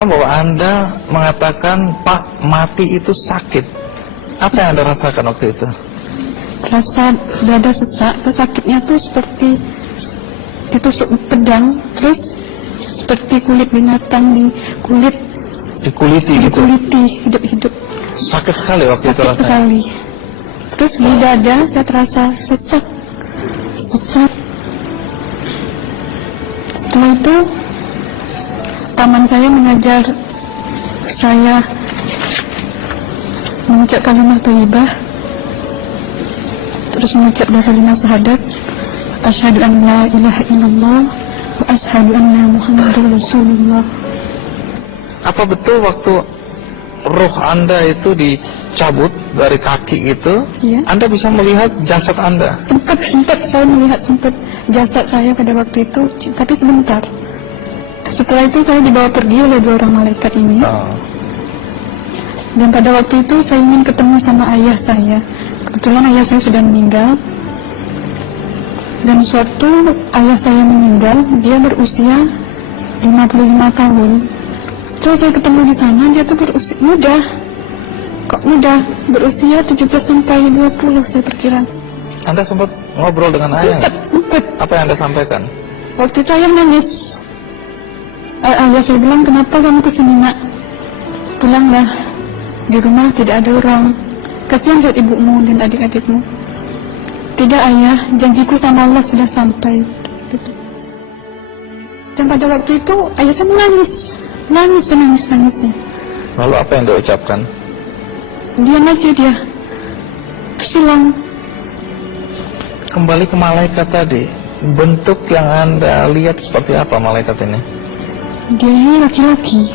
bahwa Anda mengatakan Pak mati itu sakit. Apa yang Anda rasakan waktu itu? Rasa dada sesak, sakitnya tuh seperti ditusuk pedang, terus seperti kulit binatang Dikuliti gitu? dikuliti hidup-hidup. Sakit sekali waktu itu Sakit rasanya? sekali. Terus di dada saya terasa sesak. Setelah itu paman saya mengajar saya mengucap kalimat thayyibah, terus mengucap doa 5 syahadat, asyhadu an la ilaha illallah wa asyhadu anna muhammadar rasulullah. Apa betul waktu roh Anda itu dicabut dari kaki gitu, Iya. Anda bisa melihat jasad Anda? Sempat saya melihat jasad saya pada waktu itu, tapi sebentar. Setelah itu saya dibawa pergi oleh 2 orang malaikat ini. Oh. Dan pada waktu itu saya ingin ketemu sama ayah saya. Kebetulan ayah saya sudah meninggal. Dan suatu ayah saya meninggal, dia berusia 55 tahun. Setelah saya ketemu di sana, dia tuh berusia muda. Kok muda? Berusia 17 sampai 20 saya perkira. Anda sempat ngobrol dengan ayah? Sempat. Apa yang Anda sampaikan? Waktu itu ayah nangis. Ayah saya bilang, kenapa kamu kesini nak? Pulanglah, di rumah tidak ada orang. Kasihan lihat ibumu dan adik-adikmu. Tidak ayah, janjiku sama Allah sudah sampai. Dan pada waktu itu ayah saya menangis. Lalu apa yang dia ucapkan? Diam aja dia, tersilang. Kembali ke malaikat tadi, bentuk yang Anda lihat seperti apa malaikat ini? Dia ini laki-laki,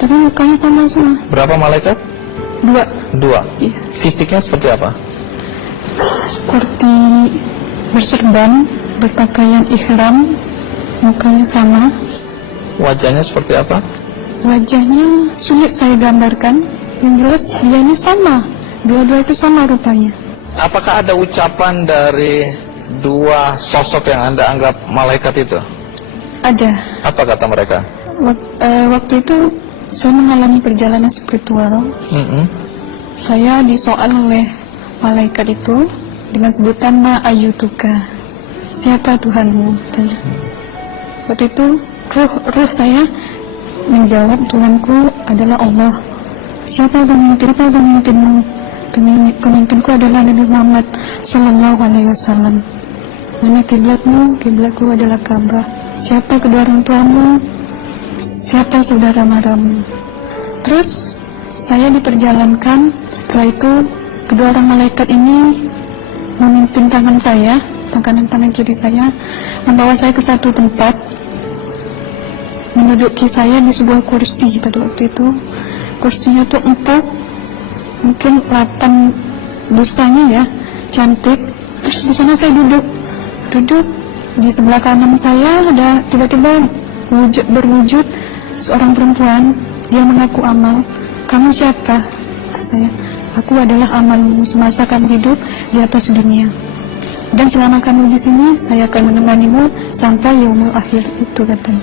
tapi mukanya sama semua. Berapa malaikat? 2. Iya. Fisiknya seperti apa? Seperti berserban, berpakaian ihram, mukanya sama. Wajahnya seperti apa? Wajahnya sulit saya gambarkan. Yang jelas dia ini sama, dua-dua itu sama rupanya. Apakah ada ucapan dari 2 sosok yang Anda anggap malaikat itu? Ada. Apa kata mereka? Waktu itu saya mengalami perjalanan spiritual. Saya disoal oleh malaikat itu dengan sebutan Ma ayyutuka, siapa Tuhanmu? Tanya. Waktu itu ruh saya menjawab, Tuhanku adalah Allah. Siapa pemimpinmu? Pemimpinku adalah Nabi Muhammad Sallallahu Alaihi Wasallam. Mana kiblatmu? Kiblatku adalah Ka'bah. Siapa kedua orang tuamu? Siapa saudara maramu? Terus saya diperjalankan. Setelah itu kedua orang malaikat ini memimpin tangan saya, tangan kiri saya, membawa saya ke satu tempat, menduduki saya di sebuah kursi. Pada waktu itu kursinya tuh empuk, mungkin 8 busanya ya, cantik. Terus di sana saya duduk. Di sebelah kanan saya ada tiba-tiba berwujud seorang perempuan. Dia mengaku Amal. Kamu siapa? Kata saya. Aku adalah amalmu semasa kamu hidup di atas dunia. Dan selama kamu di sini, saya akan menemanimu sampai yaumul akhir, itu katanya.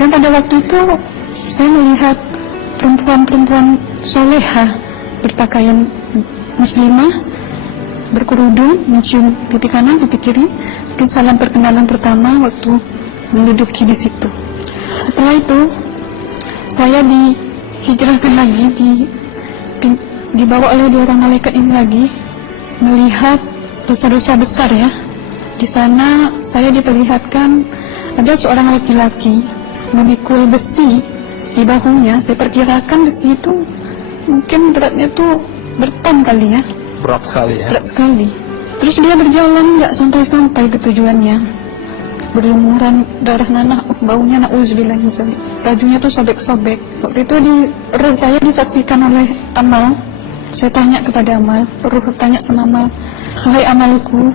Dan pada waktu itu saya melihat perempuan-perempuan solehah berpakaian muslimah, berkerudung, mencium pipi kanan, pipi kiri. Mungkin salam perkenalan pertama waktu menduduki di situ. Setelah itu saya dihijrahkan lagi, dibawa oleh 2 orang malaikat ini lagi, melihat dosa-dosa besar ya. Di sana saya diperlihatkan ada seorang laki-laki memikul besi di bahunya. Saya perkirakan besi itu mungkin beratnya tuh berton kali ya. Berat sekali ya? Berat sekali. Terus dia berjalan nggak sampai ke tujuannya. Berlumuran darah nanah, baunya na'udzubillah misalnya. Bajunya tuh sobek-sobek. Waktu itu roh saya disaksikan oleh Amal. Saya tanya kepada Amal, roh tanya sama Amal, wahai amalku,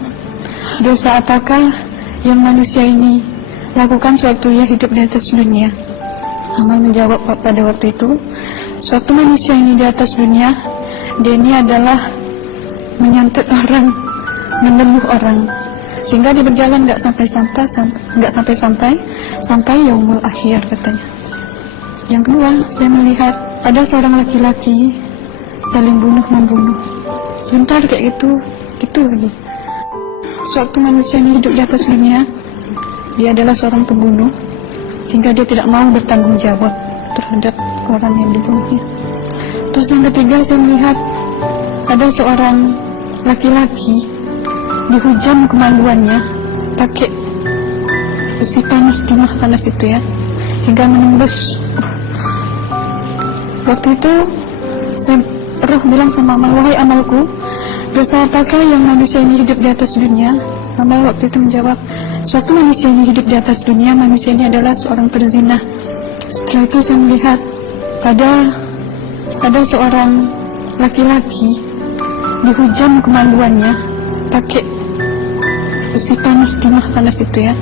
dosa apakah yang manusia ini lakukan sewaktu ia hidup di atas dunia? Amal menjawab pada waktu itu, sewaktu manusia ini di atas dunia, dia ini adalah menyantet orang, meneluh orang. sehingga dia berjalan nggak sampai yaumul akhir katanya. Yang kedua, saya melihat ada seorang laki-laki saling bunuh-membunuh. Sebentar kayak gitu lagi. Sewaktu manusia ini hidup di atas dunia, dia adalah seorang pembunuh, hingga dia tidak mau bertanggung jawab terhadap orang yang dibunuhnya. Terus yang ketiga, saya melihat ada seorang laki-laki dihujam kemaluannya pakai besi panas, timah panas itu ya, hingga menembus. Waktu itu roh bilang sama amal, wahai amalku, dosa apakah yang manusia ini hidup di atas dunia? Amal waktu itu menjawab, suatu manusia ini hidup di atas dunia, manusia ini adalah seorang perzina. Setelah itu saya melihat ada seorang laki-laki dihujam kemaluannya pakai besi panas, timah panas itu ya,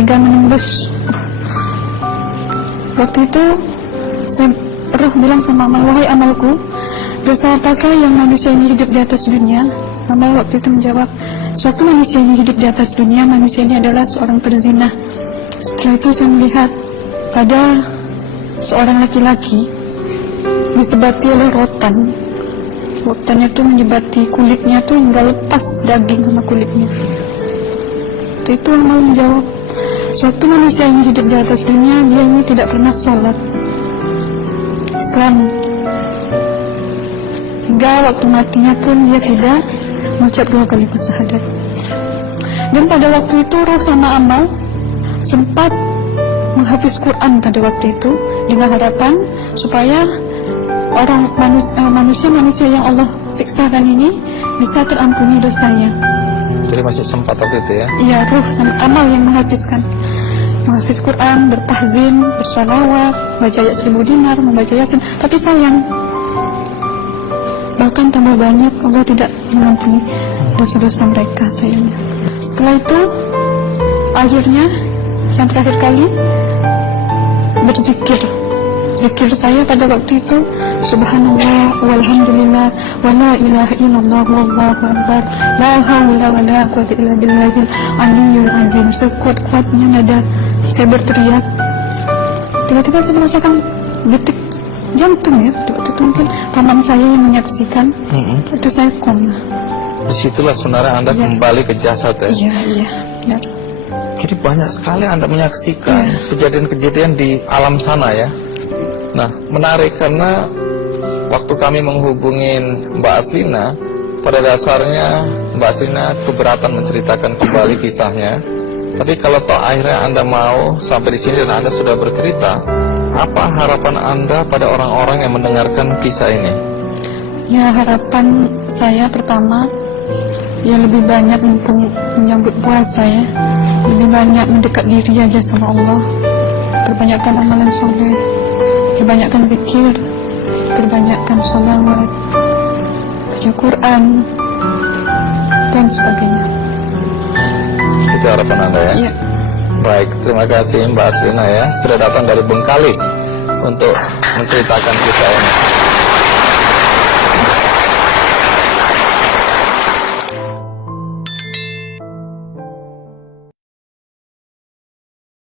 hingga menembus. Waktu itu roh bilang sama amal, wahai amalku, dosa apakah yang manusia ini hidup di atas dunia? Amal waktu itu menjawab, suatu manusia ini hidup di atas dunia, manusia ini adalah seorang perzina. Setelah itu saya melihat ada seorang laki-laki disebati oleh rotan. Rotannya itu menyebati kulitnya tuh hingga lepas daging sama kulitnya. Itu amal menjawab, suatu manusia ini hidup di atas dunia, dia ini tidak pernah sholat Islam, hingga waktu matinya pun dia tidak mengucap 2 kalimat syahadat. Dan pada waktu itu roh sama amal sempat menghafiz Quran pada waktu itu dengan harapan supaya orang manusia yang Allah siksakan ini bisa terampuni dosanya. Jadi masih sempat waktu itu ya? Iya, roh sama amal yang menghafiz Quran, bertahzim, bersalawat, baca ayat 1000 dinar, membaca Yasin. Tapi sayang, bahkan tambah banyak Allah tidak mengampuni dosa-dosa mereka, sayangnya. Setelah itu, akhirnya yang terakhir kali berzikir. Zikir saya pada waktu itu, subhanallah, walhamdulillah, wa la ilaha illallah, wallahu akbar, la haula wa la quwwata illa billahil aliyyil azim. Sekuat-kuatnya nada saya berteriak, tiba-tiba saya merasakan detik jantung ya. Waktu itu mungkin paman saya yang menyaksikan. Itu saya koma. Disitulah sebenarnya Anda kembali ke jasad ya? Iya, benar. Jadi banyak sekali Anda menyaksikan kejadian-kejadian di alam sana ya. Nah, menarik karena waktu kami menghubungin Mbak Aslina, pada dasarnya Mbak Aslina keberatan menceritakan kembali kisahnya. Tapi kalau toh akhirnya Anda mau sampai di sini dan Anda sudah bercerita, apa harapan Anda pada orang-orang yang mendengarkan kisah ini? Ya, harapan saya pertama, ya lebih banyak menyambut puasa ya, lebih banyak mendekat diri aja sama Allah, perbanyakkan amalan soleh, perbanyakkan zikir, perbanyakkan sholawat, baca Quran, dan sebagainya. Itu harapan Anda ya? Iya. Baik, terima kasih Mbak Aslina ya, sudah datang dari Bengkalis untuk menceritakan kisah ini.